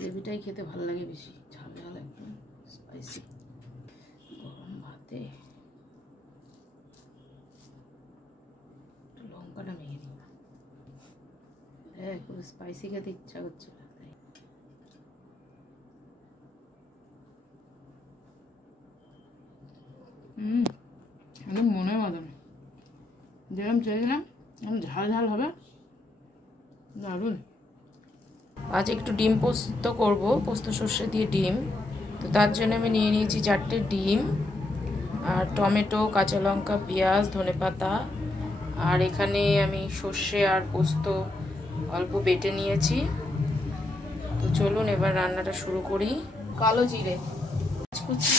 গ্রেভিটাই খেতে ভালো লাগে বেশি, ঝাল ঝাল একদম স্পাইসি। গরম ভাতে একটু লঙ্কাটা মেখে দিই। হ্যাঁ, খুব স্পাইসি খেতে ইচ্ছা করছিল। একদম মনের মতন যেরকম চেয়েছিলাম, একদম ঝাল ঝাল হবে, দারুণ। আজ একটু ডিম পোস্ত করব, পোস্ত সর্ষে দিয়ে ডিম। তো তার জন্য আমি নিয়ে নিয়েছি 4টে ডিম, আর টমেটো, কাঁচা লঙ্কা, পেঁয়াজ, ধনেপাতা, আর এখানে আমি সর্ষে আর পোস্ত অল্প বেটে নিয়েছি। তো চলুন এবার রান্নাটা শুরু করি। কালো জিরে কুচি,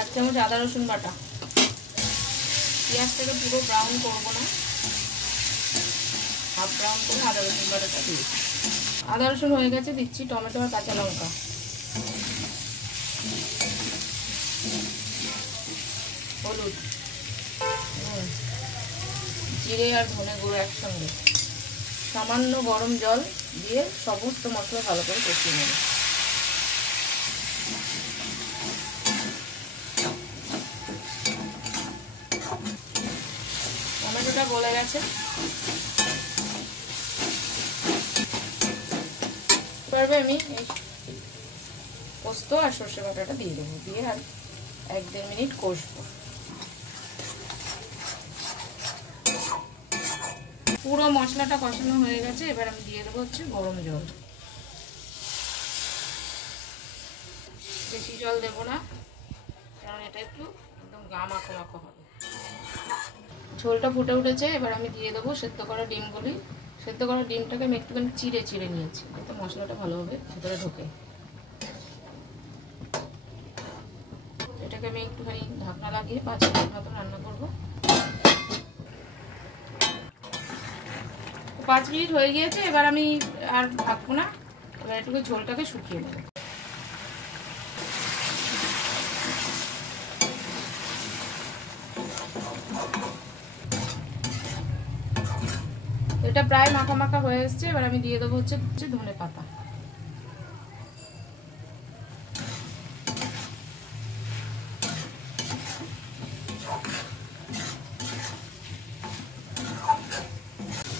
1 চামচ আদা রসুন বাটা। পেঁয়াজটাকে পুরো ব্রাউন করবো না, হাফ ব্রাউন করে আদা রসুন বাটাটা দিয়েছি। আদা রসুন হয়ে গেছে, দিচ্ছি টমেটো আর কাঁচা লঙ্কা। হলুদ, জিরে আর ধনে গুঁড়ো একসঙ্গে, সামান্য গরম জল দিয়ে সমস্ত মশলা ভালো করে কষিয়ে নেব। টমেটোটা গলে গেছে, এবার আমি এই পোস্ত আর সর্ষে বাটাটা দিয়ে দেবো, দিয়ে আর 1-1.5 মিনিট কষবো। পুরো মশলাটা কষানো হয়ে গেছে, এবার আমি দিয়ে দেবো হচ্ছে গরম জল। বেশি জল দেবো না, কারণ এটা একটু একদম গা মাখো মাখো হবে। ঝোলটা ফুটে উঠেছে, এবার আমি দিয়ে দেবো সেদ্ধ করা ডিমগুলি। সেদ্ধ করা ডিমটাকে আমি একটুখানি চিড়ে চিড়ে নিয়েছি, যাতে মশলাটা ভালোভাবে ভেতরে ঢোকে। এটাকে আমি একটুখানি ঢাকনা লাগিয়ে 5 মিনিট মতো রান্না করবো। 5 মিনিট হয়ে গিয়েছে, এবার আমি আর ঢাকবো না, এবার একটু ঝোলটাকে শুকিয়ে নেব। এটা প্রায় মাখা মাখা হয়ে এসছে, এবার আমি দিয়ে দেবো হচ্ছে ধনেপাতা।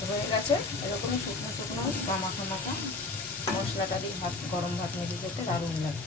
হয়ে গেছে, এরকমই শুকনো শুকনো বা মাখা মাখা মশলাটা দিয়ে গরম ভাত মেখে খেতে দারুণ লাগে।